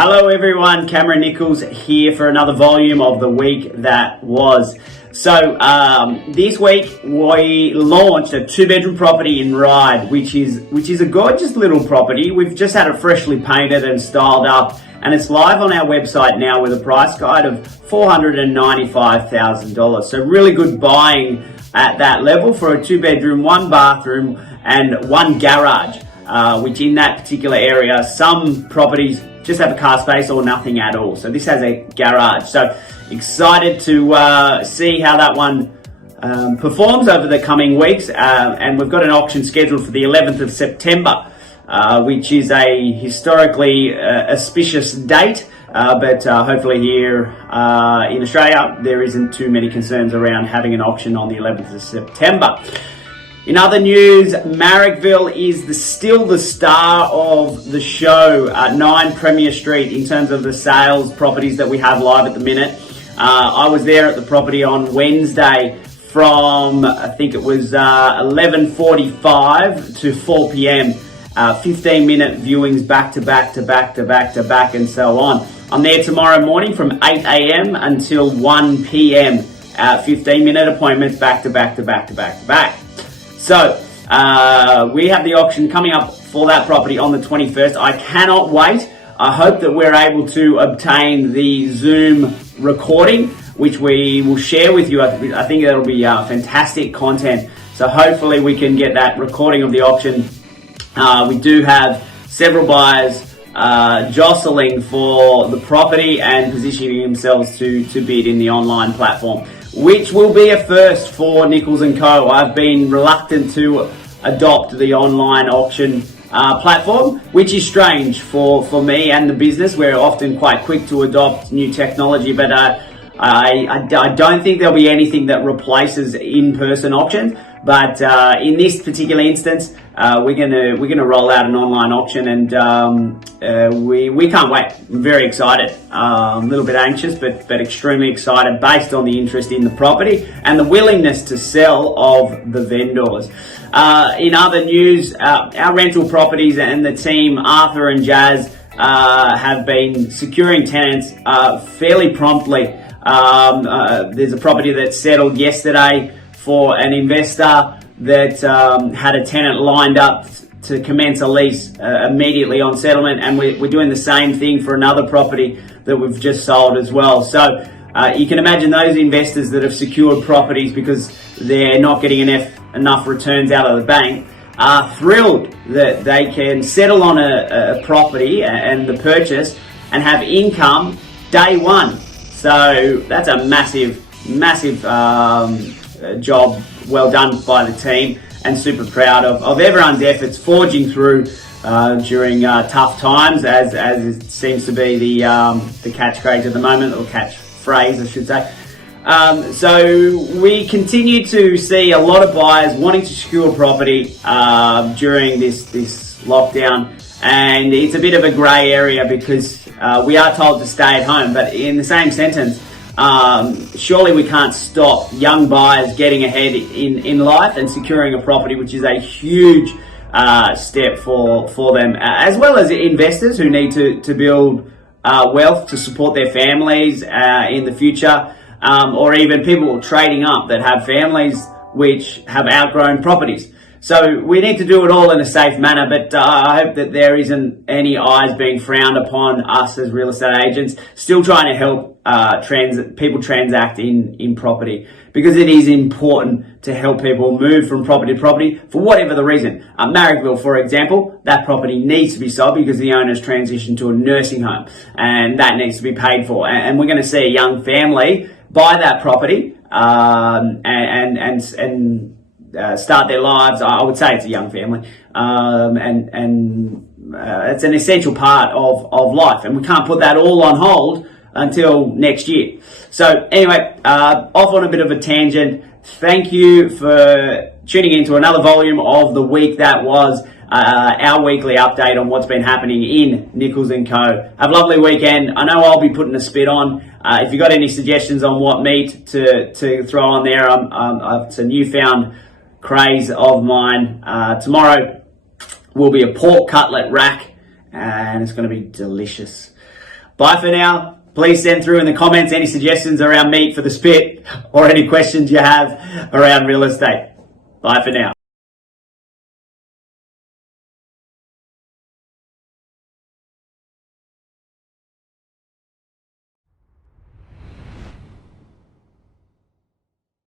Hello everyone, Cameron Nichols here for another volume of the week that was. So this week we launched a 2-bedroom property in Ryde, which is a gorgeous little property. We've just had it freshly painted and styled up, and it's live on our website now with a price guide of $495,000. So really good buying at that level for a 2-bedroom, 1 bathroom and 1 garage, which in that particular area, some properties just have a car space or nothing at all. So this has a garage. So excited to see how that one performs over the coming weeks. And we've got an auction scheduled for the 11th of September, which is a historically auspicious date. But hopefully here in Australia, there isn't too many concerns around having an auction on the 11th of September. In other news, Marrickville is still the star of the show at 9 Premier Street in terms of the sales properties that we have live at the minute. I was there at the property on Wednesday from, I think it was 11:45 to 4 p.m. 15-minute viewings back to back to back to back to back and so on. I'm there tomorrow morning from 8 a.m. until 1 p.m. 15-minute appointments back to back to back to back to back. So, we have the auction coming up for that property on the 21st. I cannot wait. I hope that we're able to obtain the Zoom recording, which we will share with you. I think that'll be fantastic content. So hopefully we can get that recording of the auction. We do have several buyers jostling for the property and positioning themselves to bid in the online platform, which will be a first for Nichols & Co. I've been reluctant to adopt the online auction platform, which is strange for me and the business. We're often quite quick to adopt new technology, but I don't think there'll be anything that replaces in-person auctions. But in this particular instance, we're gonna roll out an online auction, and we can't wait. I'm very excited, a little bit anxious, but extremely excited based on the interest in the property and the willingness to sell of the vendors. In other news, our rental properties and the team, Arthur and Jazz, have been securing tenants fairly promptly. There's a property that settled yesterday for an investor that had a tenant lined up to commence a lease immediately on settlement, and we're doing the same thing for another property that we've just sold as well. So you can imagine those investors that have secured properties because they're not getting enough returns out of the bank are thrilled that they can settle on a property and the purchase and have income day one. So that's a massive job well done by the team, and super proud of everyone's efforts forging through during tough times, as it seems to be the catchphrase at the moment, or catchphrase I should say. So we continue to see a lot of buyers wanting to secure property during this lockdown, and it's a bit of a grey area because we are told to stay at home, but in the same sentence, surely we can't stop young buyers getting ahead in life and securing a property, which is a huge step for them, as well as investors who need to build wealth to support their families in the future, or even people trading up that have families which have outgrown properties. So we need to do it all in a safe manner, but I hope that there isn't any eyes being frowned upon us as real estate agents, still trying to help people transact in property, because it is important to help people move from property to property for whatever the reason. Marrickville, for example, that property needs to be sold because the owner's transitioned to a nursing home, and that needs to be paid for. And we're going to see a young family buy that property and start their lives. I would say it's a young family, and it's an essential part of life, and we can't put that all on hold until next year. So anyway, off on a bit of a tangent. Thank you for tuning into another volume of the week that was, our weekly update on what's been happening in Nichols & Co. Have a lovely weekend. I know I'll be putting a spit on. If you got any suggestions on what meat to throw on there, it's a newfound craze of mine. Tomorrow will be a pork cutlet rack, and it's going to be delicious. Bye for now. Please send through in the comments any suggestions around meat for the spit or any questions you have around real estate. Bye for now.